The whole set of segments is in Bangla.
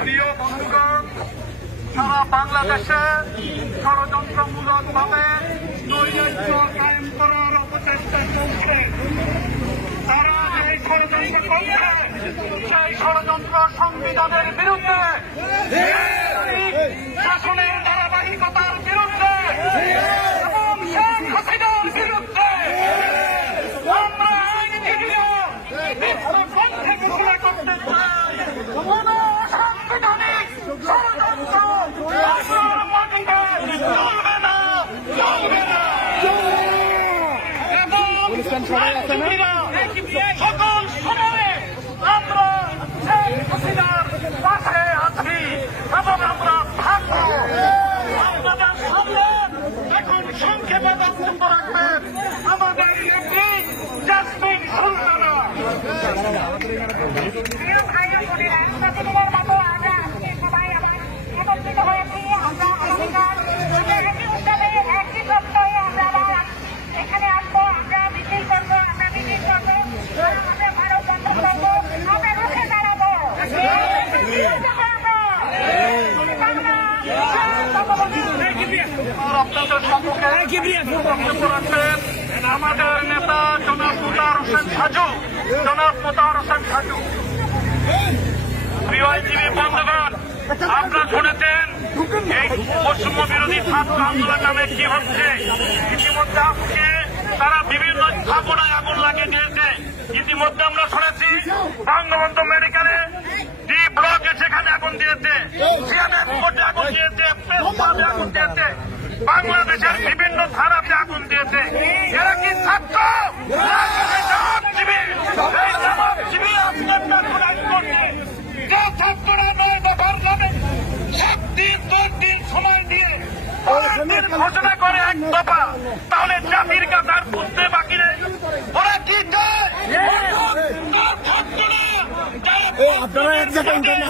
প্রিয় বন্ধুগণ, সারা বাংলাদেশে ষড়যন্ত্রমূলকভাবে নৈরাজ্য কায়েম করার অপচেষ্টা চলছে। তারা যে ষড়যন্ত্র করছে সেই ষড়যন্ত্র সংবিধানের বিরুদ্ধে, শাসনের ধারাবাহিকতার বিরুদ্ধে এবং শেখ হাসিনার বিরুদ্ধে। আমরা আইনজীবীরা বিশ্বকণ্ঠে ঘোষণা করতে চাই, অসাংবিধানিক ষড়যন্ত্র আপনার মাটিতে চলবে না, চলবে না। এবং আইনজীবীরা সকল সময়ে আমরা শেখ হাসিনার পাশে আছি এবং আমরা থাকবো। আপনাদের সামনে এখন সংক্ষেপে বক্তব্য রাখবেন আমাদের এমপি জাসমিন সুলতানা। আপনাদের সম্মুখে বক্তব্য রাখবেন আমাদের নেতা জনাব মোতাহার হোসেন সাজু। জনাব মোতাহার হোসেন সাজু। প্রিয় আইনজীবী বন্ধুগণ, আপনারা শুনেছেন এই বৈষম্য বিরোধী ছাত্র আন্দোলন নামে কি হচ্ছে। ইতিমধ্যে আজকে তারা বিভিন্ন স্থাপনায় আগুন লাগিয়ে দিয়েছে। ইতিমধ্যে আমরা শুনেছি বঙ্গবন্ধু মেডিকেলে ডি ব্লকে সেখানে আগুন দিয়েছে, সিএমএস কোর্টে আগুন দিয়েছে, প্রেসক্লাবে আগুন দিয়েছে, বাংলাদেশের বিভিন্ন ধারাতে আগুন দিয়েছে। এরা কি ছাত্র? যে ছাত্ররা 9 দফার নামে 7 দিন 10 দিন সময় দিয়ে ঘোষণা করে 1 দফা, তাহলে জাতির কাছে আর বুঝতে বাকি নেই ওরা কি চায়। আপনারা এক জায়গায়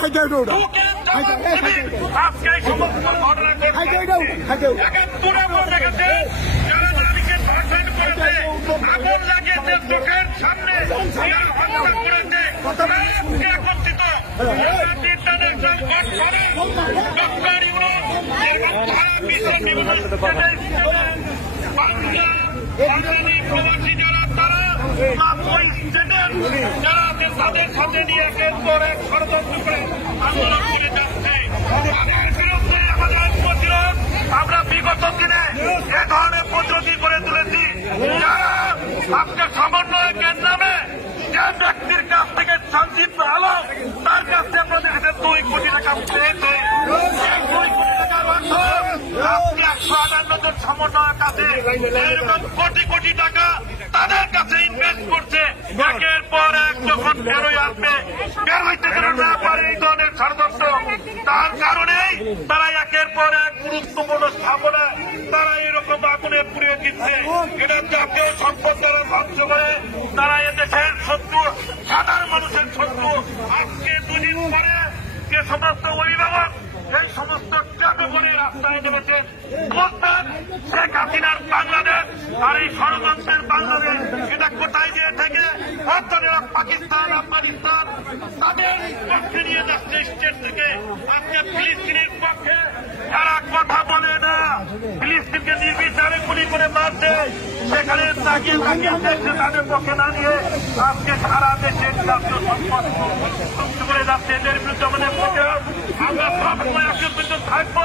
আজকে এই সমস্ত ঘটনা দেখেছে, যারা নারীকে ধর্ষণ করেছে, আগুন লাগিয়েছে চোখের সামনে, হত্যা করেছে, আজকে একত্রিত ইন্টারন্যাশনাল কোর্ট করে ডক্টর ইউনুস বিশ্বের বিভিন্ন বাঙালি প্রবাসী যারা তারা যারা তাদের সাথে নিয়ে একের পর এক ষড়যন্ত্র করে আন্দোলন করে যাচ্ছে। তাদের বিরুদ্ধে আমাদের প্রতিরোধ আমরা বিগত দিনে এ ধরনের প্রতিরোধী করে তুলেছি। যারা আজকে সমন্বয়কের নামে যে ব্যক্তির কাছ থেকে সঞ্চিত আলো তার কাছ থেকে আপনাদের হাতে 2 কোটি টাকা পেয়েছে। 2 কোটি টাকার অর্থ আপনি 158 জন সমন্বয়ের কাছে এরকম কোটি কোটি টাকা তাদের কাছে ইনভেস্ট করছে। একের পর এক যখন বেরোয় আসবে, বের হইতে না পারে এই ধরনের ষড়যন্ত্র, তার কারণেই তারা একের পর এক গুরুত্বপূর্ণ স্থাপনা তারা এরকম আগুনে পুড়িয়ে দিচ্ছে। এটা জাতীয় সম্পদ তারা ধ্বংস করে তারা এদেশের শত্রু, সাধারণ মানুষের শত্রু। আজকে 2 দিন পরে যে সমস্ত অভিভাবক এই সমস্ত ত্যাগ করে রাস্তায় নেমেছেন, বলতেন শেখ হাসিনার বাংলাদেশ আর এই ষড়যন্ত্রের বাংলাদেশ এটা কোথায় দিয়ে থেকে অর্থাৎ পাকিস্তান, আফগানিস্তান তাদের পক্ষে নিয়ে যাচ্ছে স্টেট থেকে। আজকে ফিলিস্তিনের পক্ষে যারা কথা বলে না, ফিলিস্তিনকে নির্বিচারে গুলি করে মারছে, সেখানে তাকিয়ে তাকিয়ে দেখছে তাদের পক্ষে না নিয়ে আজকে সারা দেশের জাতীয় সম্পদ ধ্বংস করে যাচ্ছে। এদের বিরুদ্ধে আমাদের আমরা সবসময় একত্রিত থাকবো।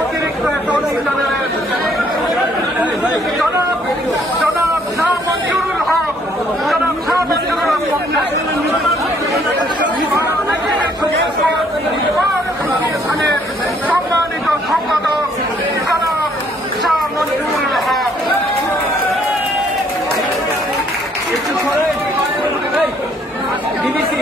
অতিরিক্ত অ্যাটর্নি জেনারেল জনাব শাহ মঞ্জুরুল হক জনাব শাহ মঞ্জুরুল হক সম্মানিত সম্পাদক জনাব শাহ মঞ্জুরুল হক বিবিসি